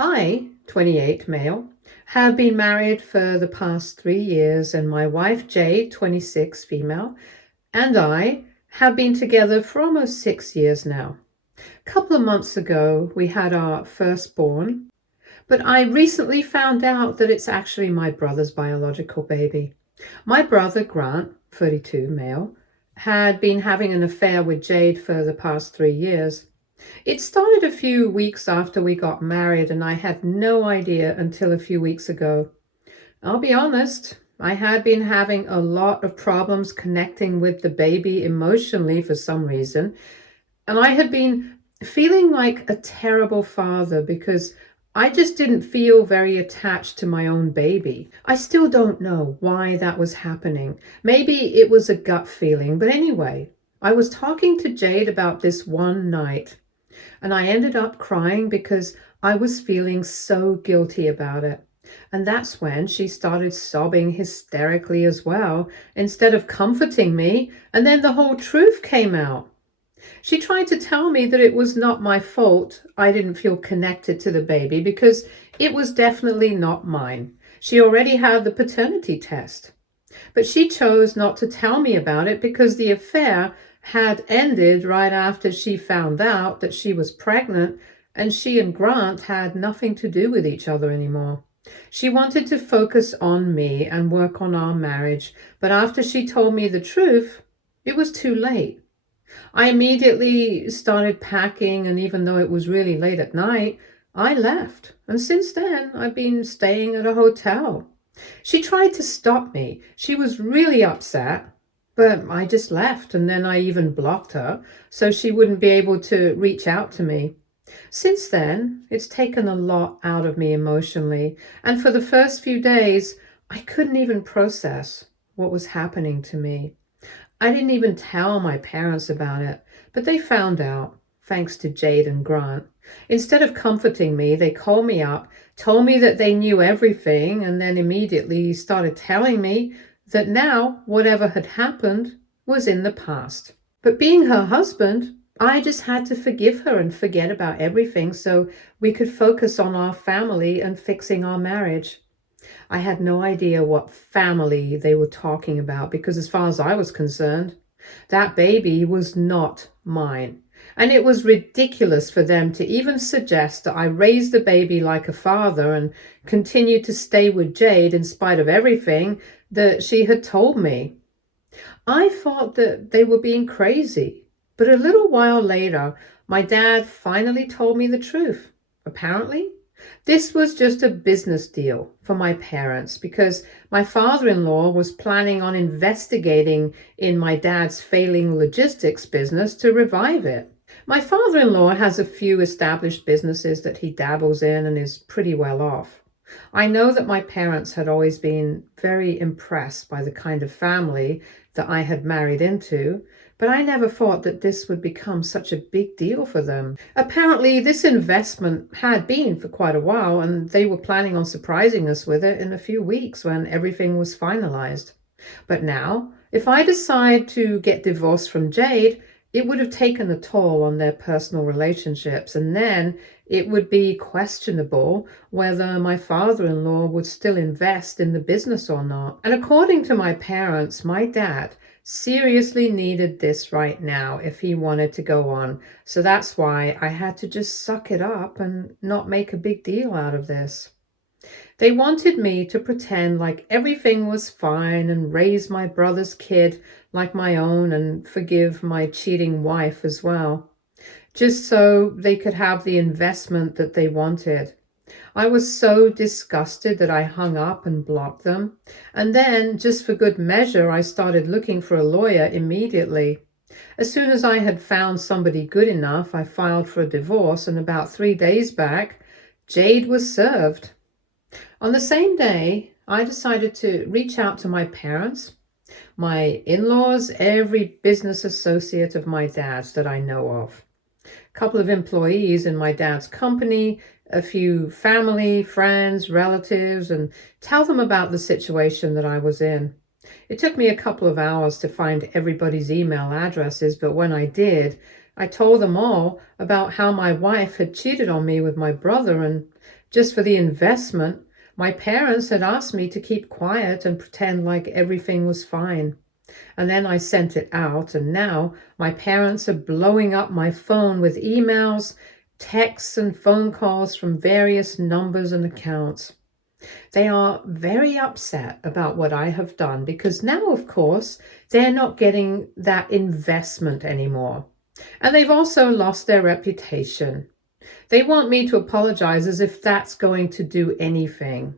I, 28 male, have been married for the past 3 years, and my wife Jade, 26 female, and I have been together for almost 6 years now. A couple of months ago, we had our firstborn, but I recently found out that it's actually my brother's biological baby. My brother, Grant, 32 male, had been having an affair with Jade for the past 3 years. It started a few weeks after we got married, and I had no idea until a few weeks ago. I'll be honest, I had been having a lot of problems connecting with the baby emotionally for some reason, and I had been feeling like a terrible father because I just didn't feel very attached to my own baby. I still don't know why that was happening. Maybe it was a gut feeling, but anyway, I was talking to Jade about this one night. And I ended up crying because I was feeling so guilty about it. And that's when she started sobbing hysterically as well, instead of comforting me. And then the whole truth came out. She tried to tell me that it was not my fault I didn't feel connected to the baby because it was definitely not mine. She already had the paternity test. But she chose not to tell me about it because the affair had ended right after she found out that she was pregnant, and she and Grant had nothing to do with each other anymore. She wanted to focus on me and work on our marriage, but after she told me the truth, it was too late. I immediately started packing, and even though it was really late at night, I left. And since then, I've been staying at a hotel. She tried to stop me. She was really upset, but I just left, and then I even blocked her so she wouldn't be able to reach out to me. Since then, it's taken a lot out of me emotionally, and for the first few days, I couldn't even process what was happening to me. I didn't even tell my parents about it, but they found out, thanks to Jade and Grant. Instead of comforting me, they called me up, told me that they knew everything, and then immediately started telling me that now whatever had happened was in the past. But being her husband, I just had to forgive her and forget about everything so we could focus on our family and fixing our marriage. I had no idea what family they were talking about because, as far as I was concerned, that baby was not mine. And it was ridiculous for them to even suggest that I raise the baby like a father and continue to stay with Jade in spite of everything that she had told me. I thought that they were being crazy. But a little while later, my dad finally told me the truth. Apparently, this was just a business deal for my parents because my father-in-law was planning on investigating in my dad's failing logistics business to revive it. My father-in-law has a few established businesses that he dabbles in and is pretty well off. I know that my parents had always been very impressed by the kind of family that I had married into, but I never thought that this would become such a big deal for them. Apparently, this investment had been for quite a while, and they were planning on surprising us with it in a few weeks when everything was finalized. But now, if I decide to get divorced from Jade, it would have taken a toll on their personal relationships, and then it would be questionable whether my father-in-law would still invest in the business or not. And according to my parents, my dad seriously needed this right now if he wanted to go on. So that's why I had to just suck it up and not make a big deal out of this. They wanted me to pretend like everything was fine and raise my brother's kid like my own and forgive my cheating wife as well, just so they could have the investment that they wanted. I was so disgusted that I hung up and blocked them. And then, just for good measure, I started looking for a lawyer immediately. As soon as I had found somebody good enough, I filed for a divorce, and about 3 days back, Jade was served. On the same day, I decided to reach out to my parents, my in-laws, every business associate of my dad's that I know of, a couple of employees in my dad's company, a few family, friends, relatives, and tell them about the situation that I was in. It took me a couple of hours to find everybody's email addresses, but when I did, I told them all about how my wife had cheated on me with my brother, and Just for the investment, my parents had asked me to keep quiet and pretend like everything was fine. And then I sent it out, and now my parents are blowing up my phone with emails, texts, and phone calls from various numbers and accounts. They are very upset about what I have done because now, of course, they're not getting that investment anymore. And they've also lost their reputation. They want me to apologize as if that's going to do anything.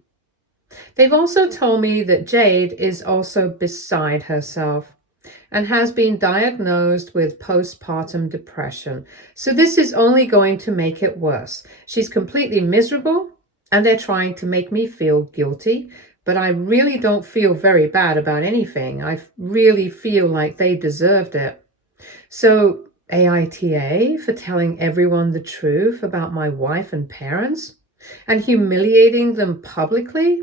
They've also told me that Jade is also beside herself and has been diagnosed with postpartum depression. So this is only going to make it worse. She's completely miserable, and they're trying to make me feel guilty, but I really don't feel very bad about anything. I really feel like they deserved it. So AITA for telling everyone the truth about my wife and parents and humiliating them publicly?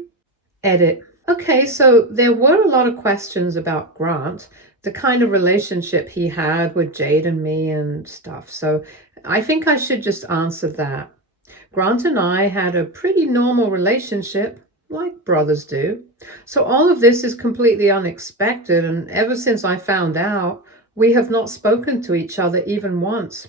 Edit. Okay, so there were a lot of questions about Grant, the kind of relationship he had with Jade and me and stuff. So I think I should just answer that. Grant and I had a pretty normal relationship, like brothers do. So all of this is completely unexpected, and ever since I found out, we have not spoken to each other even once.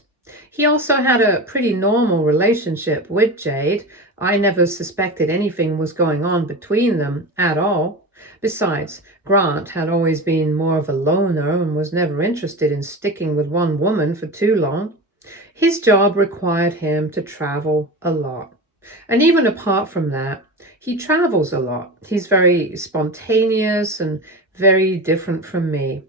He also had a pretty normal relationship with Jade. I never suspected anything was going on between them at all. Besides, Grant had always been more of a loner and was never interested in sticking with one woman for too long. His job required him to travel a lot. And even apart from that, he travels a lot. He's very spontaneous and very different from me.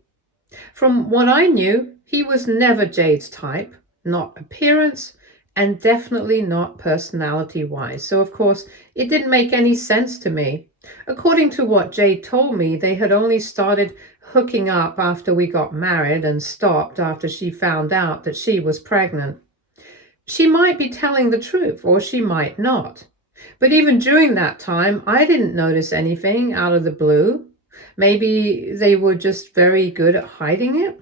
From what I knew, he was never Jade's type, not appearance, and definitely not personality-wise. So, of course, it didn't make any sense to me. According to what Jade told me, they had only started hooking up after we got married and stopped after she found out that she was pregnant. She might be telling the truth, or she might not. But even during that time, I didn't notice anything out of the blue. Maybe they were just very good at hiding it.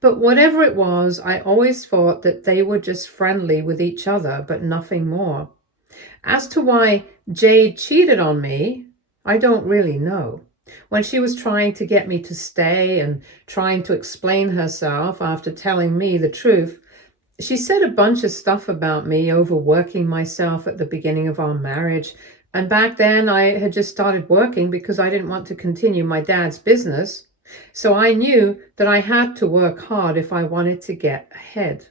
But whatever it was, I always thought that they were just friendly with each other, but nothing more. As to why Jade cheated on me, I don't really know. When she was trying to get me to stay and trying to explain herself after telling me the truth, she said a bunch of stuff about me overworking myself at the beginning of our marriage. And back then I had just started working because I didn't want to continue my dad's business. So I knew that I had to work hard if I wanted to get ahead.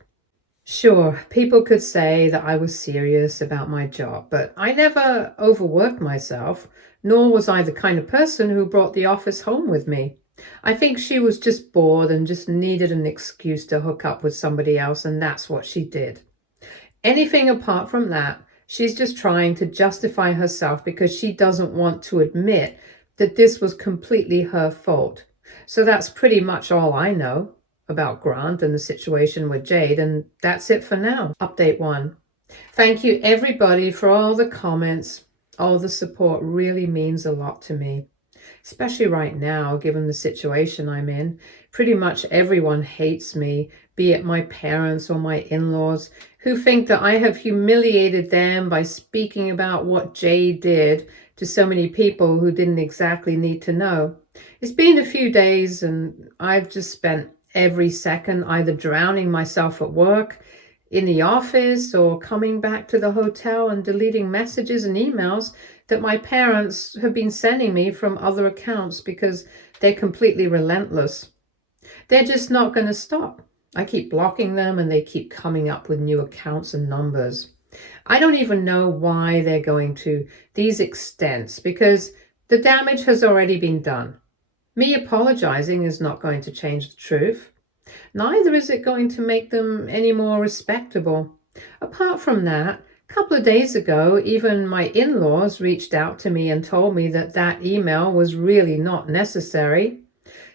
Sure, people could say that I was serious about my job, but I never overworked myself, nor was I the kind of person who brought the office home with me. I think she was just bored and just needed an excuse to hook up with somebody else, and that's what she did. Anything apart from that, she's just trying to justify herself because she doesn't want to admit that this was completely her fault. So that's pretty much all I know about Grant and the situation with Jade, and that's it for now. Update 1. Thank you everybody for all the comments. All the support really means a lot to me, especially right now, given the situation I'm in. Pretty much everyone hates me, be it my parents or my in-laws, who think that I have humiliated them by speaking about what Jade did to so many people who didn't exactly need to know. It's been a few days and I've just spent every second either drowning myself at work, in the office, or coming back to the hotel and deleting messages and emails that my parents have been sending me from other accounts because they're completely relentless. They're just not going to stop. I keep blocking them and they keep coming up with new accounts and numbers. I don't even know why they're going to these extents because the damage has already been done. Me apologizing is not going to change the truth. Neither is it going to make them any more respectable. Apart from that, a couple of days ago, even my in-laws reached out to me and told me that that email was really not necessary.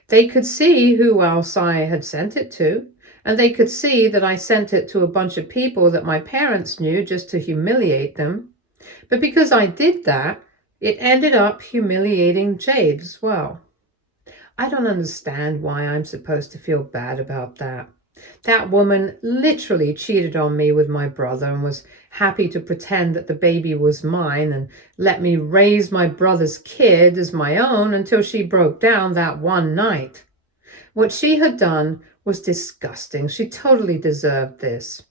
They could see who else I had sent it to, and they could see that I sent it to a bunch of people that my parents knew just to humiliate them. But because I did that, it ended up humiliating Jade as well. I don't understand why I'm supposed to feel bad about that. That woman literally cheated on me with my brother and was happy to pretend that the baby was mine and let me raise my brother's kid as my own until she broke down that one night. What she had done was disgusting. She totally deserved this.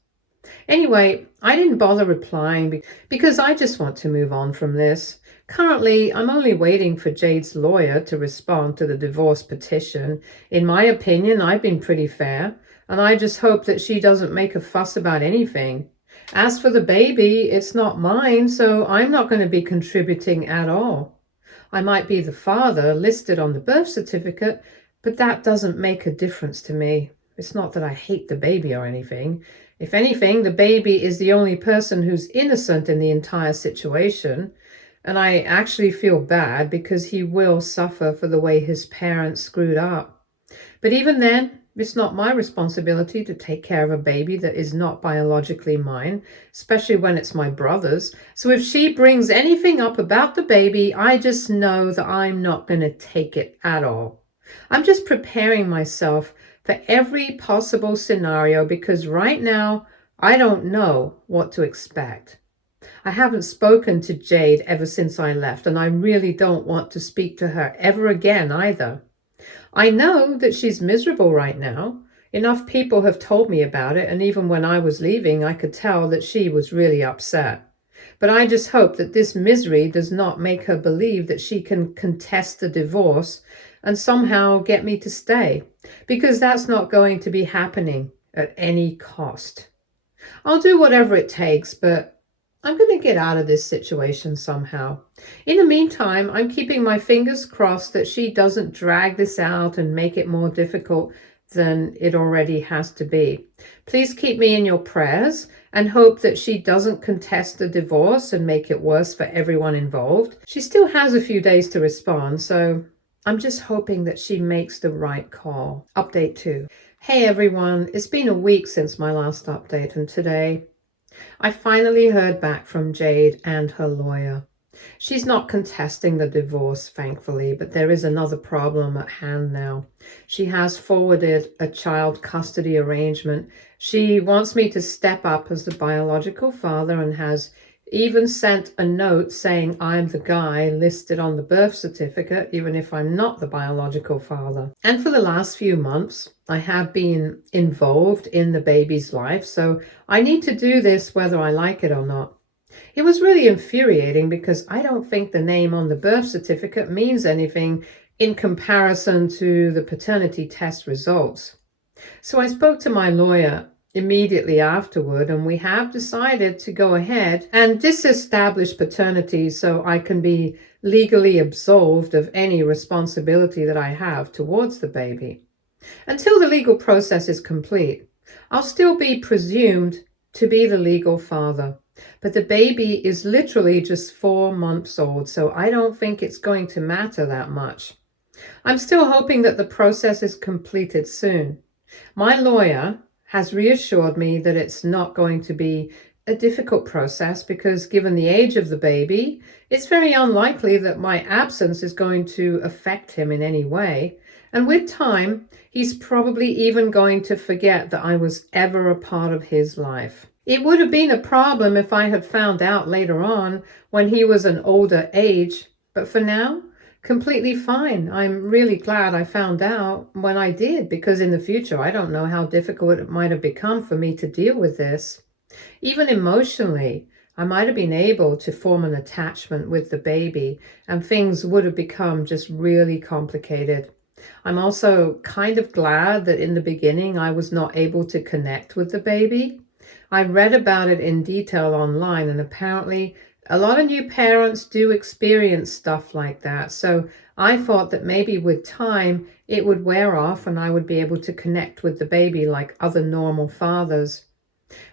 Anyway, I didn't bother replying because I just want to move on from this. Currently, I'm only waiting for Jade's lawyer to respond to the divorce petition. In my opinion, I've been pretty fair, and I just hope that she doesn't make a fuss about anything. As for the baby, it's not mine, so I'm not going to be contributing at all. I might be the father listed on the birth certificate, but that doesn't make a difference to me. It's not that I hate the baby or anything. If anything, the baby is the only person who's innocent in the entire situation. And I actually feel bad because he will suffer for the way his parents screwed up. But even then, it's not my responsibility to take care of a baby that is not biologically mine, especially when it's my brother's. So if she brings anything up about the baby, I just know that I'm not going to take it at all. I'm just preparing myself for every possible scenario because right now I don't know what to expect. I haven't spoken to Jade ever since I left, and I really don't want to speak to her ever again either. I know that she's miserable right now. Enough people have told me about it, and even when I was leaving, I could tell that she was really upset. But I just hope that this misery does not make her believe that she can contest the divorce and somehow get me to stay, because that's not going to be happening at any cost. I'll do whatever it takes, but I'm going to get out of this situation somehow. In the meantime, I'm keeping my fingers crossed that she doesn't drag this out and make it more difficult than it already has to be. Please keep me in your prayers and hope that she doesn't contest the divorce and make it worse for everyone involved. She still has a few days to respond, so I'm just hoping that she makes the right call. Update 2. Hey everyone, it's been a week since my last update, and today I finally heard back from Jade and her lawyer. She's not contesting the divorce, thankfully, but there is another problem at hand now. She has forwarded a child custody arrangement. She wants me to step up as the biological father and has even sent a note saying I'm the guy listed on the birth certificate, even if I'm not the biological father. And for the last few months, I have been involved in the baby's life, so I need to do this whether I like it or not. It was really infuriating because I don't think the name on the birth certificate means anything in comparison to the paternity test results. So I spoke to my lawyer immediately afterward, and we have decided to go ahead and disestablish paternity so I can be legally absolved of any responsibility that I have towards the baby. Until the legal process is complete, I'll still be presumed to be the legal father. But the baby is literally just 4 months old, so I don't think it's going to matter that much. I'm still hoping that the process is completed soon. My lawyer has reassured me that it's not going to be a difficult process because given the age of the baby, it's very unlikely that my absence is going to affect him in any way. And with time, he's probably even going to forget that I was ever a part of his life. It would have been a problem if I had found out later on when he was an older age, but for now, completely fine. I'm really glad I found out when I did, because in the future, I don't know how difficult it might have become for me to deal with this. Even emotionally, I might have been able to form an attachment with the baby, and things would have become just really complicated. I'm also kind of glad that in the beginning, I was not able to connect with the baby. I read about it in detail online, and apparently a lot of new parents do experience stuff like that. So I thought that maybe with time it would wear off and I would be able to connect with the baby like other normal fathers.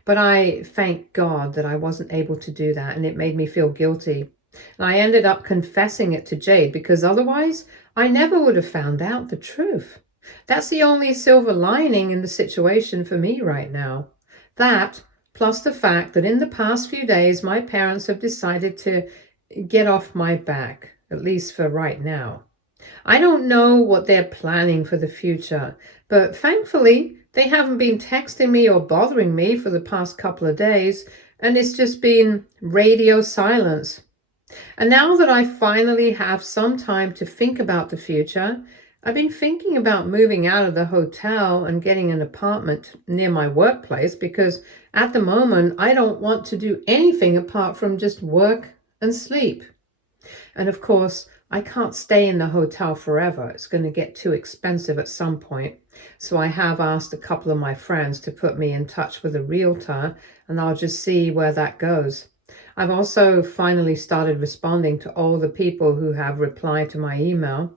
But I thank God that I wasn't able to do that, and it made me feel guilty. And I ended up confessing it to Jade because otherwise I never would have found out the truth. That's the only silver lining in the situation for me right now. That, plus the fact that in the past few days, my parents have decided to get off my back, at least for right now. I don't know what they're planning for the future, but thankfully, They haven't been texting me or bothering me for the past couple of days, and it's just been radio silence. And now that I finally have some time to think about the future, I've been thinking about moving out of the hotel and getting an apartment near my workplace because at the moment I don't want to do anything apart from just work and sleep. And of course, I can't stay in the hotel forever. It's going to get too expensive at some point. So I have asked a couple of my friends to put me in touch with a realtor, and I'll just see where that goes. I've also finally started responding to all the people who have replied to my email.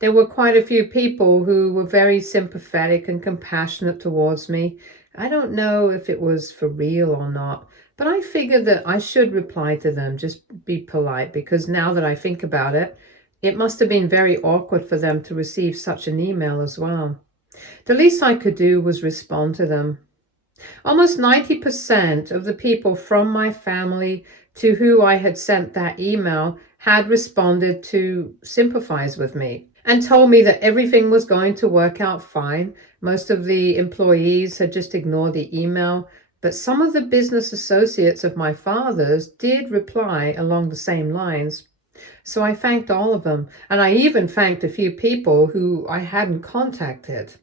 There were quite a few people who were very sympathetic and compassionate towards me. I don't know if it was for real or not, but I figured that I should reply to them, just be polite, because now that I think about it, it must have been very awkward for them to receive such an email as well. The least I could do was respond to them. Almost 90% of the people from my family to who I had sent that email had responded to sympathize with me and told me that everything was going to work out fine. Most of the employees had just ignored the email, but some of the business associates of my father's did reply along the same lines. So I thanked all of them, and I even thanked a few people who I hadn't contacted.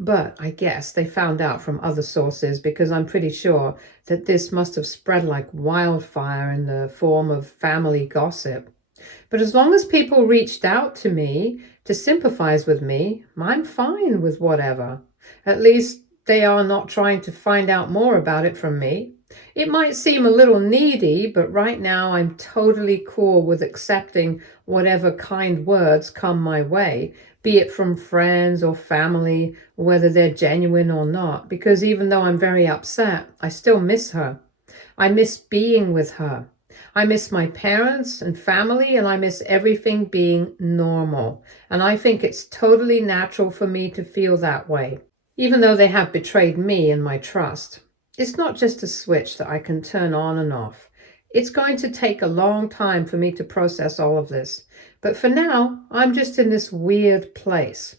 But I guess they found out from other sources because I'm pretty sure that this must have spread like wildfire in the form of family gossip. But as long as people reached out to me to sympathize with me, I'm fine with whatever. At least they are not trying to find out more about it from me. It might seem a little needy, but right now I'm totally cool with accepting whatever kind words come my way, be it from friends or family, whether they're genuine or not, because even though I'm very upset, I still miss her. I miss being with her. I miss my parents and family, and I miss everything being normal. And I think it's totally natural for me to feel that way, even though they have betrayed me and my trust. It's not just a switch that I can turn on and off. It's going to take a long time for me to process all of this. But for now, I'm just in this weird place.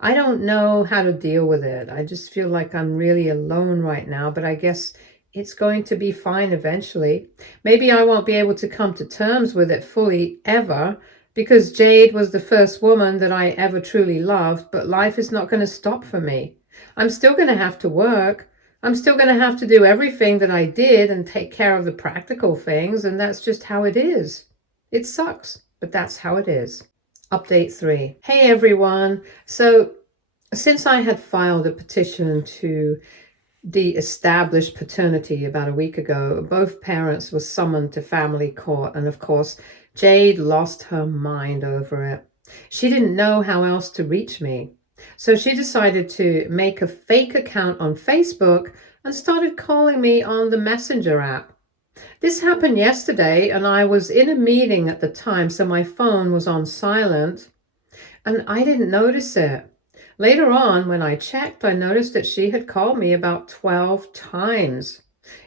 I don't know how to deal with it. I just feel like I'm really alone right now, but I guess it's going to be fine eventually. Maybe I won't be able to come to terms with it fully ever, because Jade was the first woman that I ever truly loved, but life is not going to stop for me. I'm still going to have to work. I'm still going to have to do everything that I did and take care of the practical things, and that's just how it is. It sucks, but that's how it is. Update 3. Hey everyone. So since I had filed a petition to de-establish paternity about a week ago, both parents were summoned to family court, and of course, Jade lost her mind over it. She didn't know how else to reach me. So she decided to make a fake account on Facebook and started calling me on the Messenger app. This happened yesterday, and I was in a meeting at the time, so my phone was on silent, and I didn't notice it. Later on, when I checked, I noticed that she had called me about 12 times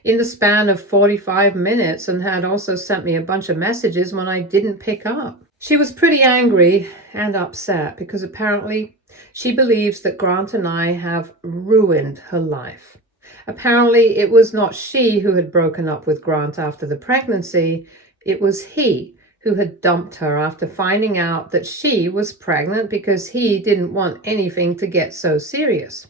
in the span of 45 minutes and had also sent me a bunch of messages when I didn't pick up. She was pretty angry and upset because apparently she believes that Grant and I have ruined her life. Apparently, it was not she who had broken up with Grant after the pregnancy. It was he who had dumped her after finding out that she was pregnant because he didn't want anything to get so serious.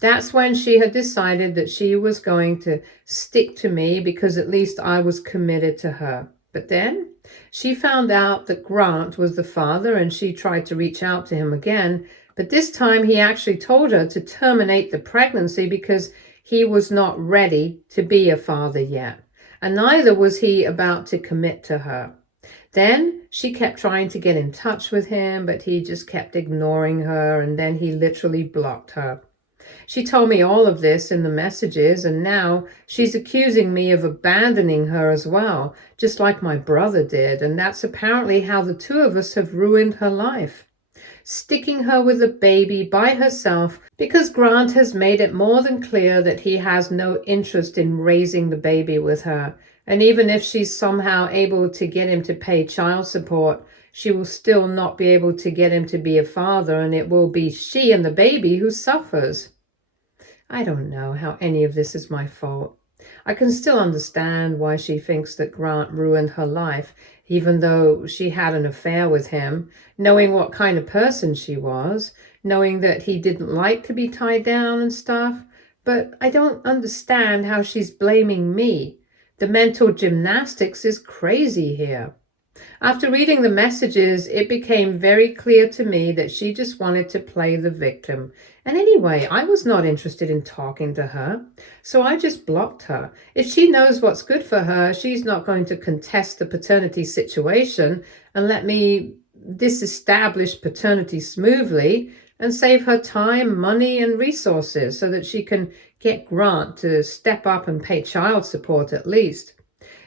That's when she had decided that she was going to stick to me because at least I was committed to her. But then she found out that Grant was the father, and she tried to reach out to him again, but this time he actually told her to terminate the pregnancy because he was not ready to be a father yet, and neither was he about to commit to her. Then she kept trying to get in touch with him, but he just kept ignoring her, and then he literally blocked her. She told me all of this in the messages, and now she's accusing me of abandoning her as well, just like my brother did, and that's apparently how the two of us have ruined her life. Sticking her with a baby by herself because Grant has made it more than clear that he has no interest in raising the baby with her, and even if she's somehow able to get him to pay child support, she will still not be able to get him to be a father, and it will be she and the baby who suffers. I don't know how any of this is my fault. I can still understand why she thinks that Grant ruined her life, even though she had an affair with him, knowing what kind of person she was, knowing that he didn't like to be tied down and stuff. But I don't understand how she's blaming me. The mental gymnastics is crazy here. After reading the messages, it became very clear to me that she just wanted to play the victim. And anyway, I was not interested in talking to her, so I just blocked her. If she knows what's good for her, she's not going to contest the paternity situation and let me disestablish paternity smoothly and save her time, money, and resources so that she can get Grant to step up and pay child support at least.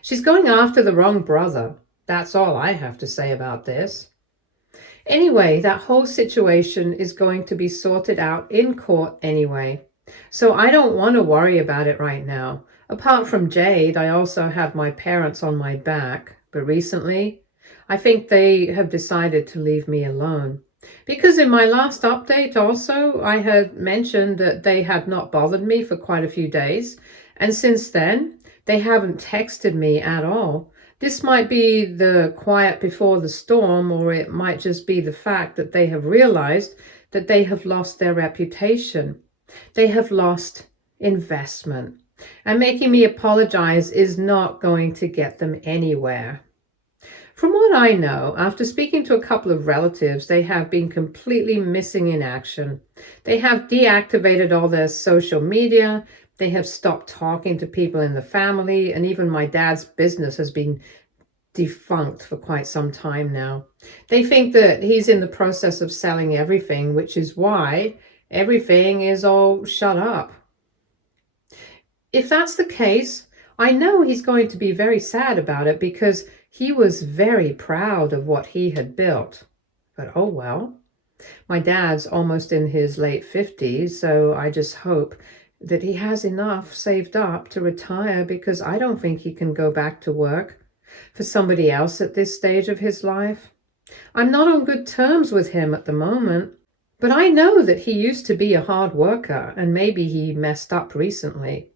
She's going after the wrong brother. That's all I have to say about this. Anyway, that whole situation is going to be sorted out in court anyway. So I don't want to worry about it right now. Apart from Jade, I also have my parents on my back. But recently, I think they have decided to leave me alone. Because in my last update also, I had mentioned that they had not bothered me for quite a few days. And since then, they haven't texted me at all. This might be the quiet before the storm, or it might just be the fact that they have realized that they have lost their reputation. They have lost investment. And making me apologize is not going to get them anywhere. From what I know, after speaking to a couple of relatives, they have been completely missing in action. They have deactivated all their social media. They have stopped talking to people in the family, and even my dad's business has been defunct for quite some time now. They think that he's in the process of selling everything, which is why everything is all shut up. If that's the case, I know he's going to be very sad about it because he was very proud of what he had built. But oh well. My dad's almost in his late 50s, so I just hope that he has enough saved up to retire, because I don't think he can go back to work for somebody else at this stage of his life. I'm not on good terms with him at the moment, but I know that he used to be a hard worker and maybe he messed up recently.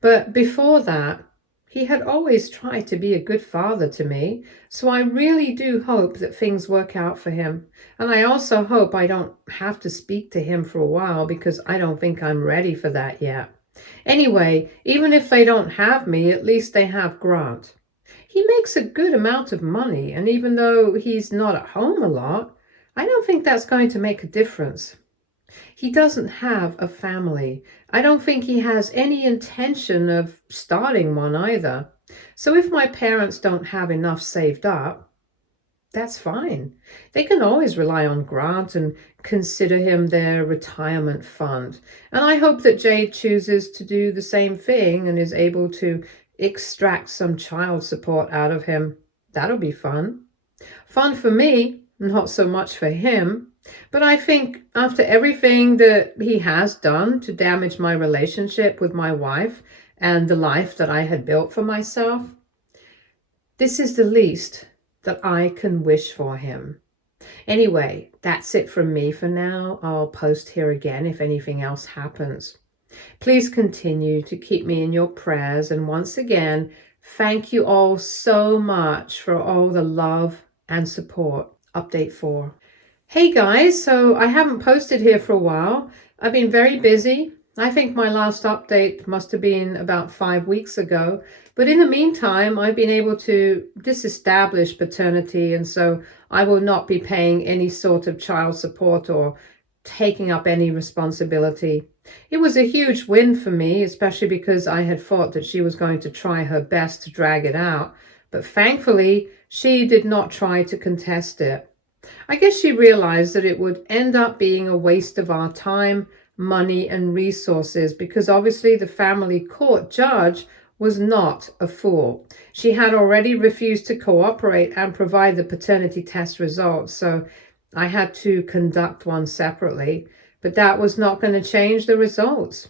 But before that, he had always tried to be a good father to me, so I really do hope that things work out for him. And I also hope I don't have to speak to him for a while, because I don't think I'm ready for that yet. Anyway, even if they don't have me, at least they have Grant. He makes a good amount of money, and even though he's not at home a lot, I don't think that's going to make a difference. He doesn't have a family. I don't think he has any intention of starting one either. So if my parents don't have enough saved up, that's fine. They can always rely on Grant and consider him their retirement fund. And I hope that Jade chooses to do the same thing and is able to extract some child support out of him. That'll be fun. Fun for me, not so much for him. But I think after everything that he has done to damage my relationship with my wife and the life that I had built for myself, this is the least that I can wish for him. Anyway, that's it from me for now. I'll post here again if anything else happens. Please continue to keep me in your prayers. And once again, thank you all so much for all the love and support. Update 4. Hey guys, so I haven't posted here for a while. I've been very busy. I think my last update must have been about 5 weeks ago. But in the meantime, I've been able to disestablish paternity, and so I will not be paying any sort of child support or taking up any responsibility. It was a huge win for me, especially because I had thought that she was going to try her best to drag it out. But thankfully, she did not try to contest it. I guess she realized that it would end up being a waste of our time, money, and resources, because obviously the family court judge was not a fool. She had already refused to cooperate and provide the paternity test results, so I had to conduct one separately, but that was not going to change the results.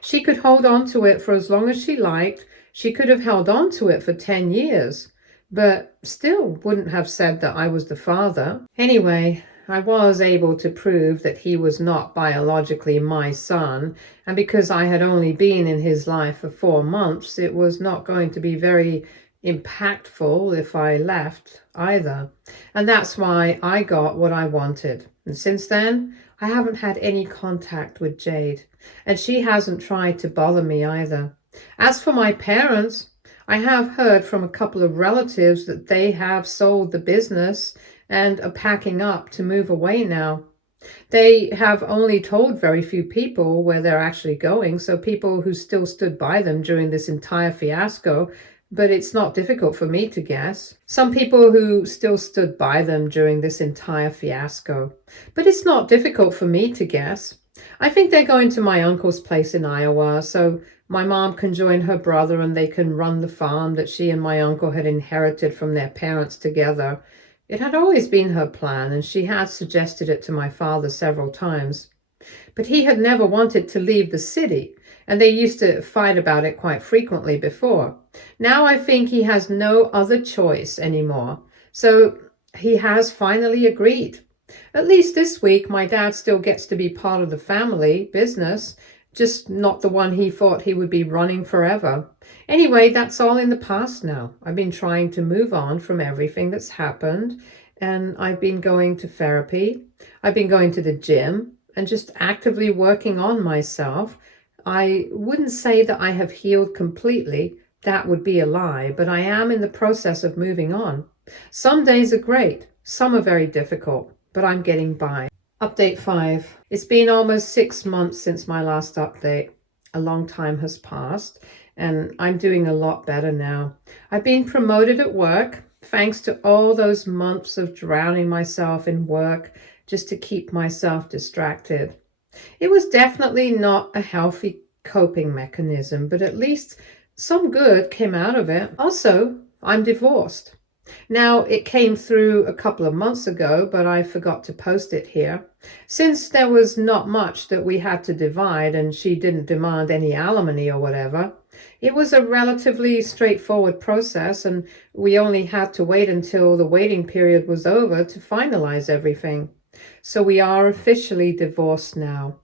She could hold on to it for as long as she liked. She could have held on to it for 10 years. But still wouldn't have said that I was the father. Anyway, I was able to prove that he was not biologically my son, and because I had only been in his life for 4 months, it was not going to be very impactful if I left either. And that's why I got what I wanted. And since then, I haven't had any contact with Jade, and she hasn't tried to bother me either. As for my parents, I have heard from a couple of relatives that they have sold the business and are packing up to move away now. They have only told very few people where they're actually going, so people who still stood by them during this entire fiasco, but it's not difficult for me to guess. Some people who still stood by them during this entire fiasco, but it's not difficult for me to guess. I think they're going to my uncle's place in Iowa, so my mom can join her brother and they can run the farm that she and my uncle had inherited from their parents together. It had always been her plan, and she had suggested it to my father several times. But he had never wanted to leave the city, and they used to fight about it quite frequently before. Now I think he has no other choice anymore, so he has finally agreed. At least this week, my dad still gets to be part of the family business, just not the one he thought he would be running forever. Anyway, that's all in the past now. I've been trying to move on from everything that's happened, and I've been going to therapy. I've been going to the gym and just actively working on myself. I wouldn't say that I have healed completely. That would be a lie, but I am in the process of moving on. Some days are great, some are very difficult, but I'm getting by. Update 5. It's been almost 6 months since my last update. A long time has passed, and I'm doing a lot better now. I've been promoted at work, thanks to all those months of drowning myself in work just to keep myself distracted. It was definitely not a healthy coping mechanism, but at least some good came out of it. Also, I'm divorced. Now, it came through a couple of months ago, but I forgot to post it here. Since there was not much that we had to divide and she didn't demand any alimony or whatever, it was a relatively straightforward process, and we only had to wait until the waiting period was over to finalize everything. So we are officially divorced now.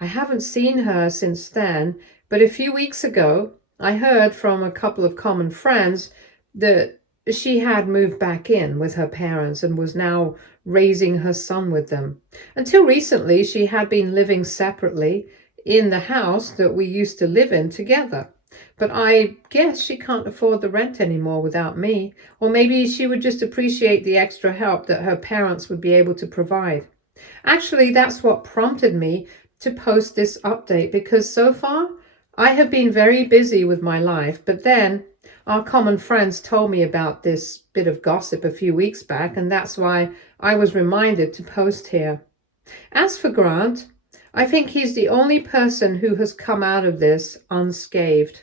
I haven't seen her since then, but a few weeks ago, I heard from a couple of common friends that she had moved back in with her parents and was now raising her son with them. Until recently, she had been living separately in the house that we used to live in together. But I guess she can't afford the rent anymore without me, or maybe she would just appreciate the extra help that her parents would be able to provide. Actually, that's what prompted me to post this update, because so far I have been very busy with my life, but then our common friends told me about this bit of gossip a few weeks back, and that's why I was reminded to post here. As for Grant, I think he's the only person who has come out of this unscathed.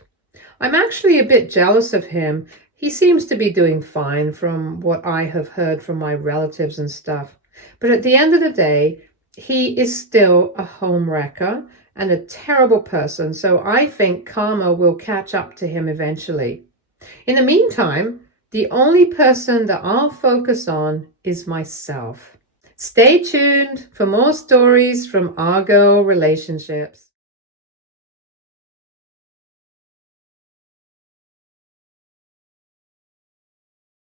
I'm actually a bit jealous of him. He seems to be doing fine from what I have heard from my relatives and stuff. But at the end of the day, he is still a home wrecker and a terrible person, so I think karma will catch up to him eventually. In the meantime, the only person that I'll focus on is myself. Stay tuned for more stories from our girl relationships.